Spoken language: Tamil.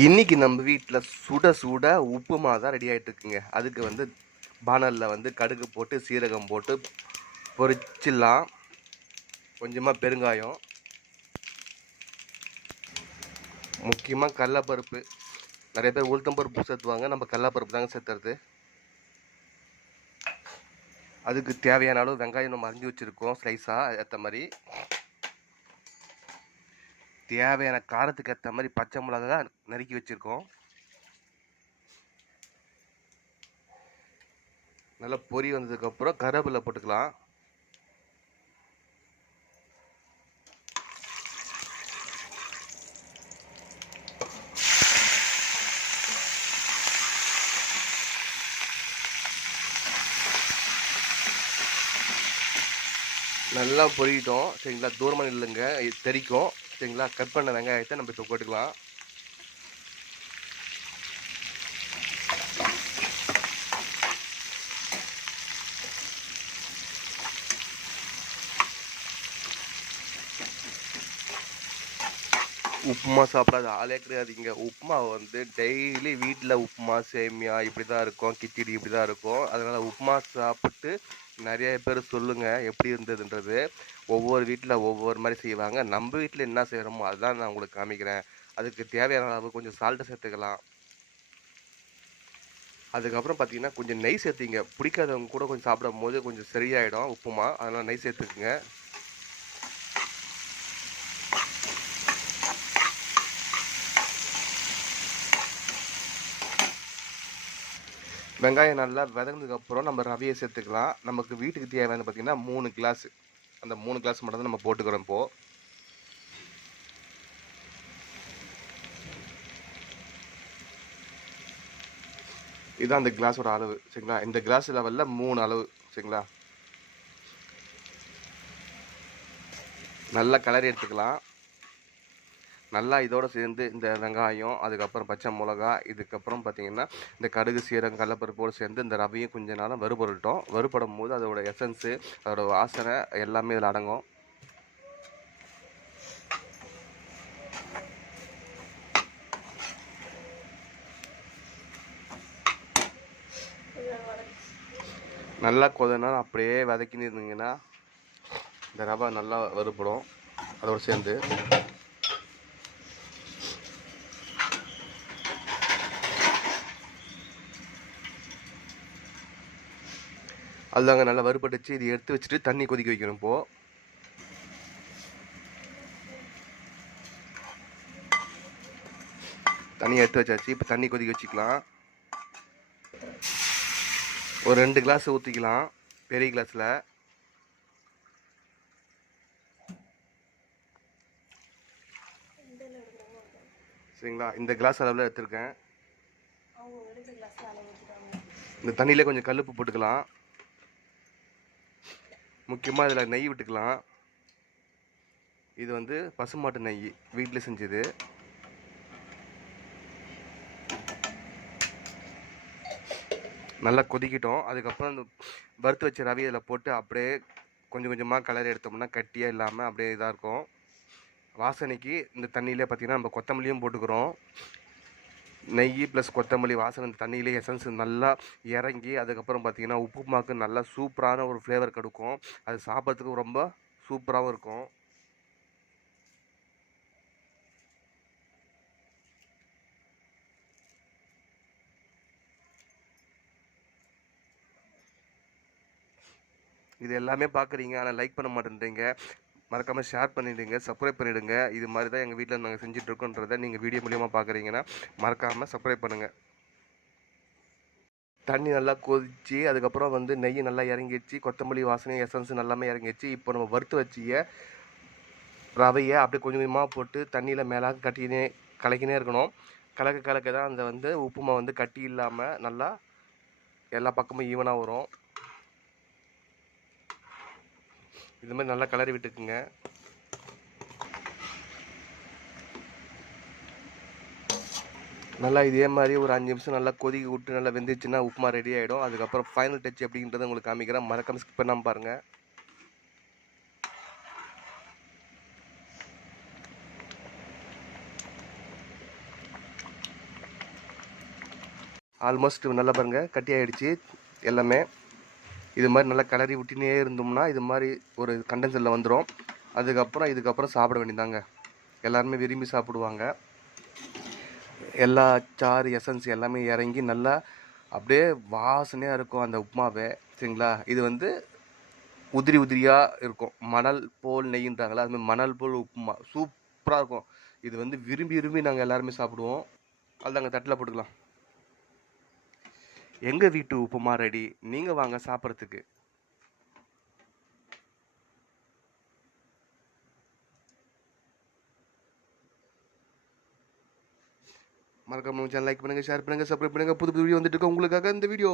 இன்னைக்கு நம்ம வீட்டில் சுட சுட உப்புமா தான் ரெடி ஆகிட்டு இருக்குங்க. அதுக்கு வந்து பானலில் வந்து கடுகு போட்டு சீரகம் போட்டு பொரிச்சிடலாம். கொஞ்சமாக பெருங்காயம், முக்கியமாக கடலப்பருப்பு. நிறைய பேர் உளுத்தம்பருப்பு சேர்த்துவாங்க, நம்ம கடலப்பருப்பு தாங்க சேர்த்துறது. அதுக்கு தேவையான அளவு வெங்காயம் நம்ம அரிஞ்சு வச்சுருக்கோம் ஸ்லைஸாக ஏற்ற மாதிரி. தேவையான காரத்துக்கு ஏற்ற மாதிரி பச்சை மிளகா நறுக்கி வச்சுருக்கோம். நல்லா பொரி வந்ததுக்கப்புறம் கருவேப்பிலை போட்டுக்கலாம். நல்லா பொரிக்கிட்டோம் சரிங்களா. தூரமாக இல்லைங்க, இது தெரிக்கும் சரிங்களா. கட் பண்ண வெங்காயத்தை நம்ம இப்போ போட்டுக்கலாம். உப்புமா சாப்பிடாத ஆளே கிடையாதுங்க. உப்புமா வந்து டெய்லி வீட்டில் உப்புமா சேமியா இப்படி தான் இருக்கும், கிச்சடி இப்படி தான் இருக்கும். அதனால் உப்புமா சாப்பிட்டு நிறைய பேர் சொல்லுங்கள் எப்படி இருந்ததுன்றது. ஒவ்வொரு வீட்டில் ஒவ்வொரு மாதிரி செய்வாங்க. நம்ம வீட்டில் என்ன செய்கிறோமோ அதுதான் நான் உங்களுக்கு காமிக்கிறேன். அதுக்கு தேவையான அளவு கொஞ்சம் சால்ட்டை சேர்த்துக்கலாம். அதுக்கப்புறம் பார்த்தீங்கன்னா கொஞ்சம் நெய் சேர்த்திங்க. பிடிக்காதவங்க கூட கொஞ்சம் சாப்பிடும் போது கொஞ்சம் சரியாயிடும் உப்புமா, அதனால் நெய் சேர்த்துக்குங்க. வெங்காயம் நல்லா வதங்கினதுக்கப்புறம் நம்ம ரவையை சேர்த்துக்கலாம். நமக்கு வீட்டுக்கு தேவையான பார்த்திங்கன்னா 3 கிளாஸ். அந்த 3 கிளாஸ் மட்டும் தான் நம்ம போட்டுக்கிறோம் இப்போது. இதுதான் அந்த கிளாஸோட அளவு சரிங்களா. இந்த கிளாஸ் லெவலில் 3 அளவு சரிங்களா. நல்லா கலரி எடுத்துக்கலாம். நல்லா இதோடு சேர்ந்து இந்த வெங்காயம், அதுக்கப்புறம் பச்சை மிளகா, இதுக்கப்புறம் பார்த்திங்கன்னா இந்த கடுகு சீரகம் கடலப்பருப்போடு சேர்ந்து இந்த ரவையும் கொஞ்ச நேரம் வறுபடட்டும். வறுபடும் போது அதோட எசன்ஸு, அதோட வாசனை எல்லாமே இதில் அடங்கும். நல்லா கொஞ்ச நேரம் அப்படியே வதக்கின்னு இருந்தீங்கன்னா இந்த ரவை நல்லா வறுபடும் அதோடு சேர்ந்து. அதுதாங்க நல்லா வறுபட்டுச்சு. இது எடுத்து வச்சுட்டு தண்ணி கொதிக்க வைக்கணும். இப்போது தண்ணி எடுத்து வச்சாச்சு. இப்போ தண்ணி கொதிக்க வச்சுக்கலாம். ஒரு 2 கிளாஸ் ஊற்றிக்கலாம் பெரிய கிளாஸில். சரிங்களா. இந்த கிளாஸ் அளவில் எடுத்துருக்கேன். இந்த தண்ணியிலே கொஞ்சம் கல்லுப்பு போட்டுக்கலாம். முக்கியமாக இதில் நெய் விட்டுக்கலாம். இது வந்து பசுமாட்டு நெய், வீட்டில் செஞ்சது. நல்லா கொதிக்கிட்டோம். அதுக்கப்புறம் இந்த வறுத்து வச்ச ரவி இதில் போட்டு அப்படியே கொஞ்சம் கொஞ்சமாக கலர் எடுத்தோம்னா கட்டியாக இல்லாமல் அப்படியே இதாக இருக்கும். வாசனைக்கு இந்த தண்ணியிலே பார்த்திங்கன்னா நம்ம கொத்தமல்லியும் போட்டுக்கிறோம். நெய் ப்ளஸ் கொத்தமல்லி வாசனை இந்த தண்ணியிலே எசன்ஸ் நல்லா இறங்கி அதுக்கப்புறம் பார்த்திங்கன்னா உப்புமாக்கு நல்லா சூப்பரான ஒரு ஃப்ளேவர் கொடுக்கும். அது சாப்பிட்றதுக்கு ரொம்ப சூப்பராகவும் இருக்கும். இது எல்லாமே பார்க்குறீங்க, ஆனால் லைக் பண்ண மாட்டேன்றீங்க. மறக்காமல் ஷேர் பண்ணிவிடுங்க, சப்ஸ்கிரைப் பண்ணிவிடுங்க. இது மாதிரி தான் எங்கள் வீட்டில் நாங்கள் செஞ்சிட்ருக்கோன்றதை நீங்கள் வீடியோ மூலியமாக பார்க்குறீங்கன்னா மறக்காமல் சப்ஸ்கிரைப் பண்ணுங்கள். தண்ணி நல்லா கொதிச்சு அதுக்கப்புறம் வந்து நெய் நல்லா இறங்கிடுச்சு, கொத்தமல்லி வாசனை எசன்ஸ் எல்லாமே இறங்கிடுச்சு. இப்போ நம்ம வறுத்து வச்சிய ரவையை அப்படியே கொஞ்சம் கொஞ்சமாக போட்டு தண்ணியில் மேலாக கலக்கினே இருக்கணும். கலக்க தான் அந்த வந்து உப்புமா வந்து கட்டி இல்லாமல் நல்லா எல்லா பக்கமும் ஈவனாக வரும். இது மாதிரி நல்லா கலரி விட்டுக்குங்க. நல்லா இதே மாதிரி ஒரு 5 நிமிஷம் நல்லா கொதிக்க விட்டு நல்லா வெந்துச்சுன்னா உப்புமா ரெடி ஆகிடும். அதுக்கப்புறம் ஃபைனல் டச் எப்படின்றத உங்களுக்கு காமிக்கிறேன். மறக்காம ஸ்கிப் பண்ணாமல் பாருங்கள். ஆல்மோஸ்ட் நல்லா பாருங்கள் கட்டி ஆகிடுச்சு எல்லாமே. இது மாதிரி நல்லா கிளறி விட்டினே இருந்தோம்னா இது மாதிரி ஒரு கண்டென்சரில் வந்துடும். இதுக்கப்புறம் சாப்பிட வேண்டியதாங்க. எல்லாருமே விரும்பி சாப்பிடுவாங்க. எல்லா சாறு எசன்ஸ் எல்லாமே இறங்கி நல்லா அப்படியே வாசனையாக இருக்கும் அந்த உப்புமாவே. சரிங்களா? இது வந்து உதிரி உதிரியாக இருக்கும். மணல் போல் நெய்யின்றாங்களா, அதுமாதிரி மணல் போல் உப்புமா சூப்பராக இருக்கும். இது வந்து விரும்பி விரும்பி நாங்கள் எல்லாருமே சாப்பிடுவோம். அதுதாங்க தட்டில் போட்டுக்கலாம். எங்கள் வீட்டு உப்புமா ரெடி. நீங்கள் வாங்க சாப்பிட்றதுக்கு. மறக்காம சேனல் லைக் பண்ணுங்கள், ஷேர் பண்ணுங்கள், சப்ஸ்கிரைப் பண்ணுங்கள். புது புது வீடியோ வந்துட்டு இருக்கு உங்களுக்காக இந்த வீடியோ.